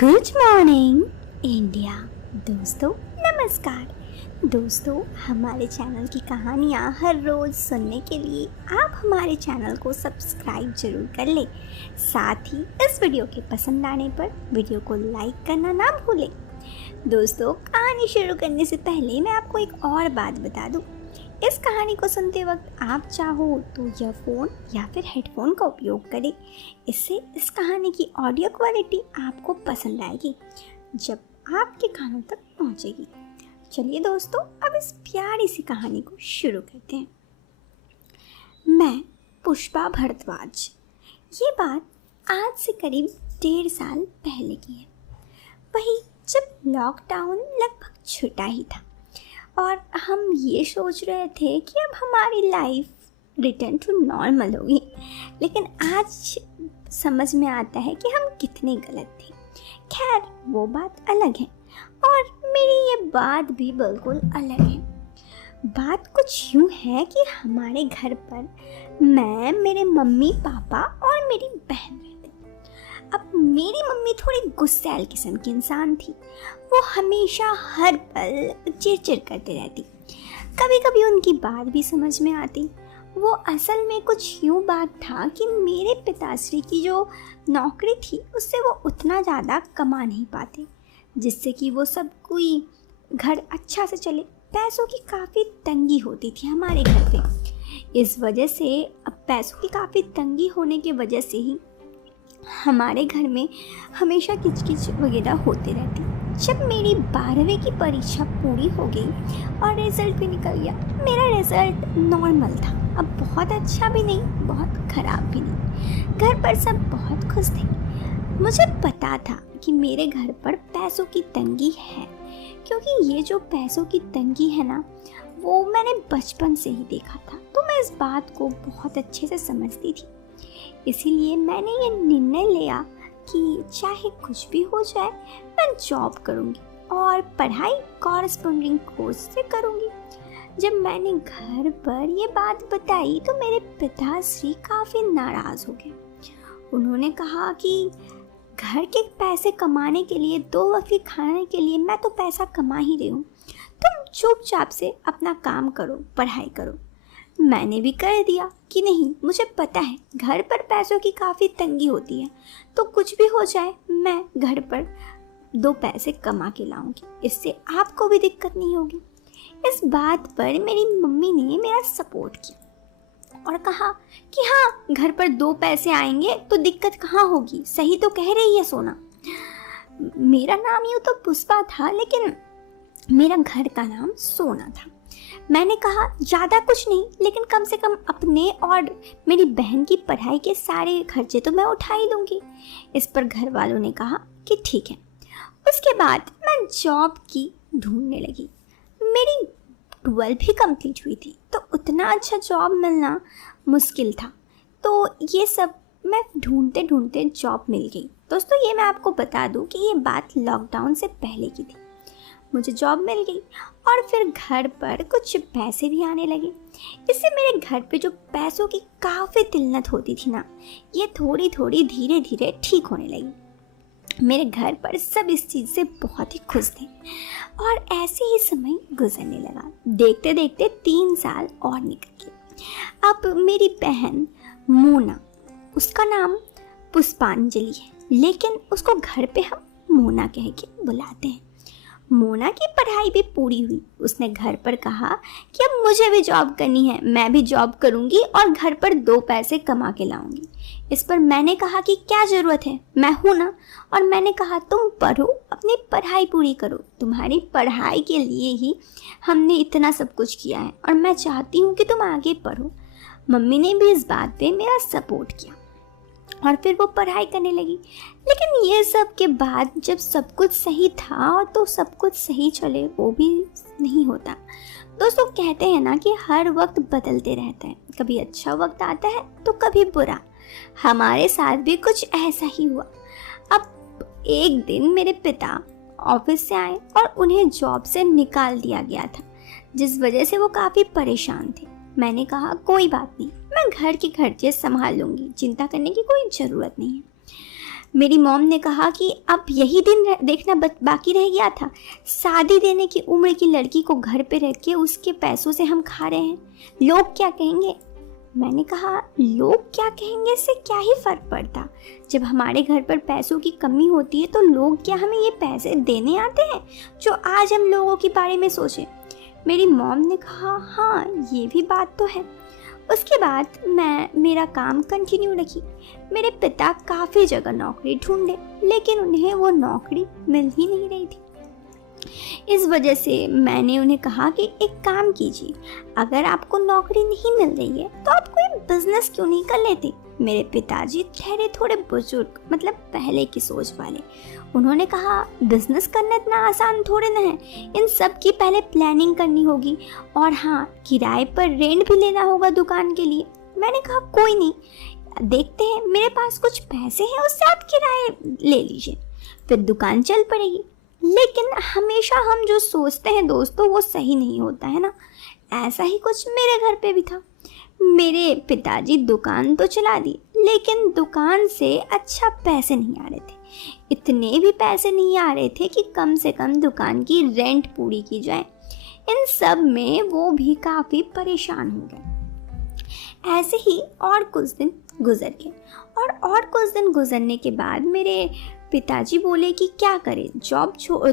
Good morning India. दोस्तों नमस्कार। दोस्तों हमारे चैनल की कहानियाँ हर रोज़ सुनने के लिए आप हमारे चैनल को सब्सक्राइब जरूर कर लें। साथ ही इस वीडियो के पसंद आने पर वीडियो को लाइक करना ना भूलें। दोस्तों कहानी शुरू करने से पहले मैं आपको एक और बात बता दूं। इस कहानी को सुनते वक्त आप चाहो तो ईयरफोन या फिर हेडफोन का उपयोग करें। इससे इस कहानी की ऑडियो क्वालिटी आपको पसंद आएगी जब आपके कानों तक पहुंचेगी। चलिए दोस्तों अब इस प्यारी सी कहानी को शुरू करते हैं। मैं पुष्पा भारद्वाज। ये बात आज से करीब 1.5 साल पहले की है। वही जब लॉकडाउन लगभग छूटा ही था और हम ये सोच रहे थे कि अब हमारी लाइफ रिटर्न टू नॉर्मल होगी। लेकिन आज समझ में आता है कि हम कितने गलत थे। खैर वो बात अलग है और मेरी ये बात भी बिल्कुल अलग है। बात कुछ यूँ है कि हमारे घर पर मैं, मेरे मम्मी पापा और मेरी बहन रहते। अब मेरी मम्मी थोड़ी गुस्सैल किस्म की इंसान थी। वो हमेशा हर पल चिड़चिड़ करते रहती। कभी कभी उनकी बात भी समझ में आती। वो असल में कुछ यूँ बात था कि मेरे पिताश्री की जो नौकरी थी उससे वो उतना ज़्यादा कमा नहीं पाते जिससे कि वो सब कोई घर अच्छा से चले। पैसों की काफ़ी तंगी होती थी हमारे घर पे। इस वजह से अब पैसों की काफ़ी तंगी होने की वजह से ही हमारे घर में हमेशा किचकिच वगैरह होते रहती। जब मेरी 12वीं की परीक्षा पूरी हो गई और रिज़ल्ट भी निकल गया। मेरा रिज़ल्ट नॉर्मल था, अब बहुत अच्छा भी नहीं बहुत ख़राब भी नहीं। घर पर सब बहुत खुश थे। मुझे पता था कि मेरे घर पर पैसों की तंगी है, क्योंकि ये जो पैसों की तंगी है ना वो मैंने बचपन से ही देखा था। तो मैं इस बात को बहुत अच्छे से समझती थी। इसीलिए मैंने ये निर्णय लिया कि चाहे कुछ भी हो जाए मैं जॉब करूँगी और पढ़ाई कॉरेस्पॉन्डिंग कोर्स से करूँगी। जब मैंने घर पर ये बात बताई तो मेरे पिताश्री काफ़ी नाराज़ हो गए। उन्होंने कहा कि घर के पैसे कमाने के लिए, 2 वक्त के खाने के लिए मैं तो पैसा कमा ही रही हूँ। तुम चुपचाप से अपना काम करो, पढ़ाई करो। मैंने भी कर दिया कि नहीं, मुझे पता है घर पर पैसों की काफ़ी तंगी होती है, तो कुछ भी हो जाए मैं घर पर 2 पैसे कमा के लाऊंगी, इससे आपको भी दिक्कत नहीं होगी। इस बात पर मेरी मम्मी ने मेरा सपोर्ट किया और कहा कि हाँ घर पर 2 पैसे आएंगे तो दिक्कत कहाँ होगी, सही तो कह रही है सोना। मेरा नाम यूँ तो पुष्पा था लेकिन मेरा घर का नाम सोना था। मैंने कहा ज़्यादा कुछ नहीं, लेकिन कम से कम अपने और मेरी बहन की पढ़ाई के सारे खर्चे तो मैं उठा ही लूँगी। इस पर घर वालों ने कहा कि ठीक है। उसके बाद मैं जॉब की ढूंढने लगी। मेरी 12 भी कंप्लीट हुई थी तो उतना अच्छा जॉब मिलना मुश्किल था। तो ये सब मैं ढूंढते ढूंढते जॉब मिल गई। दोस्तों ये मैं आपको बता दूँ कि ये बात लॉकडाउन से पहले की थी। मुझे जॉब मिल गई और फिर घर पर कुछ पैसे भी आने लगे। इससे मेरे घर पे जो पैसों की काफ़ी किल्लत होती थी ना, ये थोड़ी थोड़ी धीरे धीरे ठीक होने लगी। मेरे घर पर सब इस चीज़ से बहुत ही खुश थे और ऐसे ही समय गुजरने लगा। देखते देखते 3 साल और निकल गए। अब मेरी बहन मोना, उसका नाम पुष्पांजलि है लेकिन उसको घर पे हम मोना कह के बुलाते हैं। मोना की पढ़ाई भी पूरी हुई। उसने घर पर कहा कि अब मुझे भी जॉब करनी है, मैं भी जॉब करूंगी और घर पर 2 पैसे कमा के लाऊंगी। इस पर मैंने कहा कि क्या ज़रूरत है, मैं हूँ ना। और मैंने कहा तुम पढ़ो, अपनी पढ़ाई पूरी करो, तुम्हारी पढ़ाई के लिए ही हमने इतना सब कुछ किया है और मैं चाहती हूँ कि तुम आगे पढ़ो। मम्मी ने भी इस बात पे मेरा सपोर्ट किया और फिर वो पढ़ाई करने लगी। लेकिन ये सब के बाद जब सब कुछ सही था तो सब कुछ सही चले वो भी नहीं होता। दोस्तों कहते हैं ना कि हर वक्त बदलते रहता है, कभी अच्छा वक्त आता है तो कभी बुरा। हमारे साथ भी कुछ ऐसा ही हुआ। अब एक दिन मेरे पिता ऑफिस से आए और उन्हें जॉब से निकाल दिया गया था, जिस वजह से वो काफ़ी परेशान थे। मैंने कहा कोई बात नहीं, मैं घर के खर्चे संभाल लूँगी, चिंता करने की कोई ज़रूरत नहीं है। मेरी मॉम ने कहा कि अब यही दिन देखना बाकी रह गया था, शादी देने की उम्र की लड़की को घर पे रख के उसके पैसों से हम खा रहे हैं, लोग क्या कहेंगे। मैंने कहा लोग क्या कहेंगे से क्या ही फ़र्क पड़ता, जब हमारे घर पर पैसों की कमी होती है तो लोग क्या हमें ये पैसे देने आते हैं जो आज हम लोगों के बारे में सोचें। मेरी मॉम ने कहा हाँ ये भी बात तो है। उसके बाद मैं मेरा काम कंटिन्यू रखी। मेरे पिता काफ़ी जगह नौकरी ढूंढे लेकिन उन्हें वो नौकरी मिल ही नहीं रही थी। इस वजह से मैंने उन्हें कहा कि एक काम कीजिए, अगर आपको नौकरी नहीं मिल रही है तो आप कोई बिजनेस क्यों नहीं कर लेते। मेरे पिताजी ठहरे थोड़े बुजुर्ग, मतलब पहले की सोच वाले। उन्होंने कहा बिजनेस करना इतना आसान थोड़े ना है, इन सब की पहले प्लानिंग करनी होगी और हाँ किराए पर रेंट भी लेना होगा दुकान के लिए। मैंने कहा कोई नहीं, देखते हैं, मेरे पास कुछ पैसे हैं उससे आप किराए ले लीजिए, फिर दुकान चल पड़ेगी। लेकिन हमेशा हम जो सोचते हैं दोस्तों वो सही नहीं होता है ना। ऐसा ही कुछ मेरे घर पे भी था। मेरे पिताजी दुकान तो चला दी लेकिन दुकान से अच्छा पैसे नहीं आ रहे थे। इतने भी पैसे नहीं आ रहे थे कि कम से कम दुकान की रेंट पूरी की जाए। इन सब में वो भी काफ़ी परेशान हो गए। ऐसे ही और कुछ दिन गुजर गए और कुछ दिन गुजरने के बाद मेरे पिताजी बोले कि क्या करें, जॉब छोड़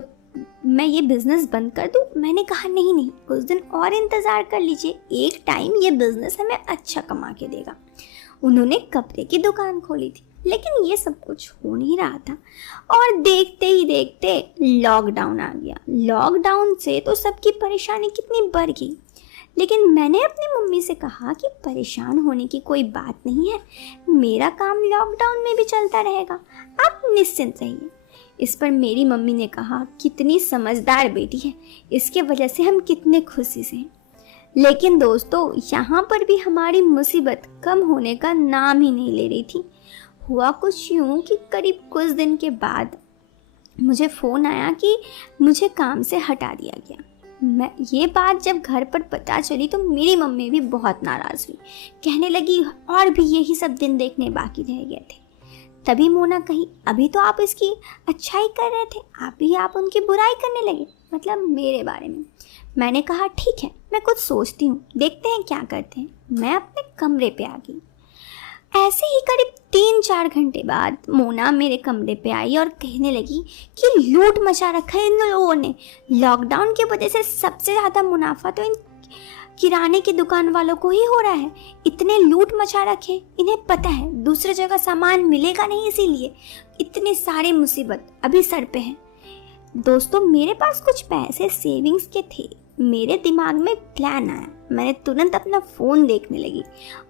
मैं ये बिज़नेस बंद कर दूँ। मैंने कहा नहीं, कुछ दिन और इंतज़ार कर लीजिए, एक टाइम ये बिज़नेस हमें अच्छा कमा के देगा। उन्होंने कपड़े की दुकान खोली थी लेकिन ये सब कुछ हो नहीं रहा था और देखते ही देखते लॉकडाउन आ गया। लॉकडाउन से तो सबकी परेशानी कितनी बढ़ गई। लेकिन मैंने अपनी मम्मी से कहा कि परेशान होने की कोई बात नहीं है, मेरा काम लॉकडाउन में भी चलता रहेगा, आप निश्चिंत रहिए। इस पर मेरी मम्मी ने कहा कितनी समझदार बेटी है, इसके वजह से हम कितने खुशी से हैं। लेकिन दोस्तों यहाँ पर भी हमारी मुसीबत कम होने का नाम ही नहीं ले रही थी। हुआ कुछ यूँ कि करीब कुछ दिन के बाद मुझे फ़ोन आया कि मुझे काम से हटा दिया गया। ये बात जब घर पर पता चली तो मेरी मम्मी भी बहुत नाराज़ हुई, कहने लगी और भी यही सब दिन देखने बाकी रह गए थे। तभी मोना कही अभी तो आप इसकी अच्छाई कर रहे थे, आप उनकी बुराई करने लगे, मतलब मेरे बारे में। मैंने कहा ठीक है, मैं कुछ सोचती हूँ, देखते हैं क्या करते हैं। मैं अपने कमरे पे आ गई। ऐसे ही करीब 3-4 घंटे बाद मोना मेरे कमरे पे आई और कहने लगी कि लूट मचा रखा है इन लोगों ने। लॉकडाउन की वजह से सबसे ज़्यादा मुनाफा तो इन किराने की दुकान वालों को ही हो रहा है। इतने लूट मचा रखे, इन्हें पता है दूसरी जगह सामान मिलेगा नहीं, इसीलिए इतने सारे मुसीबत अभी सर पे हैं। दोस्तों मेरे पास कुछ पैसे सेविंग्स के थे। मेरे दिमाग में प्लान आया, मैंने तुरंत अपना फ़ोन देखने लगी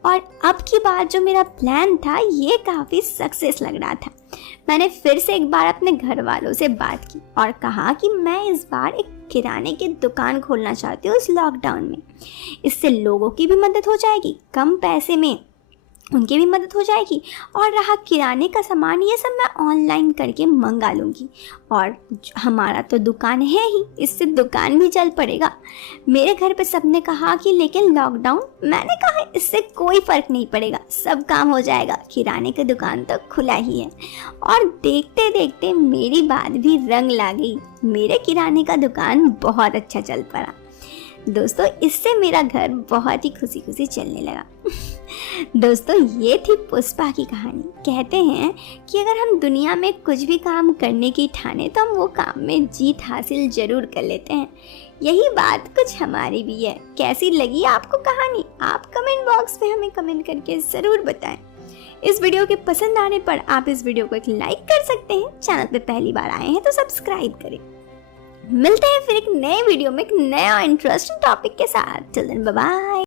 और अब की बार जो मेरा प्लान था ये काफ़ी सक्सेस लग रहा था। मैंने फिर से एक बार अपने घर वालों से बात की और कहा कि मैं इस बार एक किराने की दुकान खोलना चाहती हूँ इस लॉकडाउन में। इससे लोगों की भी मदद हो जाएगी, कम पैसे में उनकी भी मदद हो जाएगी, और रहा किराने का सामान ये सब मैं ऑनलाइन करके मंगा लूँगी। और हमारा तो दुकान है ही, इससे दुकान भी चल पड़ेगा। मेरे घर पे सबने कहा कि लेकिन लॉकडाउन, मैंने कहा इससे कोई फ़र्क नहीं पड़ेगा, सब काम हो जाएगा, किराने की दुकान तो खुला ही है। और देखते देखते मेरी बात भी रंग ला गई, मेरे किराने का दुकान बहुत अच्छा चल पड़ा। दोस्तों इससे मेरा घर बहुत ही खुशी खुशी चलने लगा। दोस्तों ये थी पुष्पा की कहानी। कहते हैं कि अगर हम दुनिया में कुछ भी काम करने की ठाने तो हम वो काम में जीत हासिल जरूर कर लेते हैं। यही बात कुछ हमारी भी है। कैसी लगी आपको कहानी, आप कमेंट बॉक्स में हमें कमेंट करके ज़रूर बताएं। इस वीडियो के पसंद आने पर आप इस वीडियो को एक लाइक कर सकते हैं। चैनल पे पहली बार आए हैं तो सब्सक्राइब करें। मिलते हैं फिर एक नए वीडियो में एक नया इंटरेस्टिंग टॉपिक के साथ। Till then bye bye.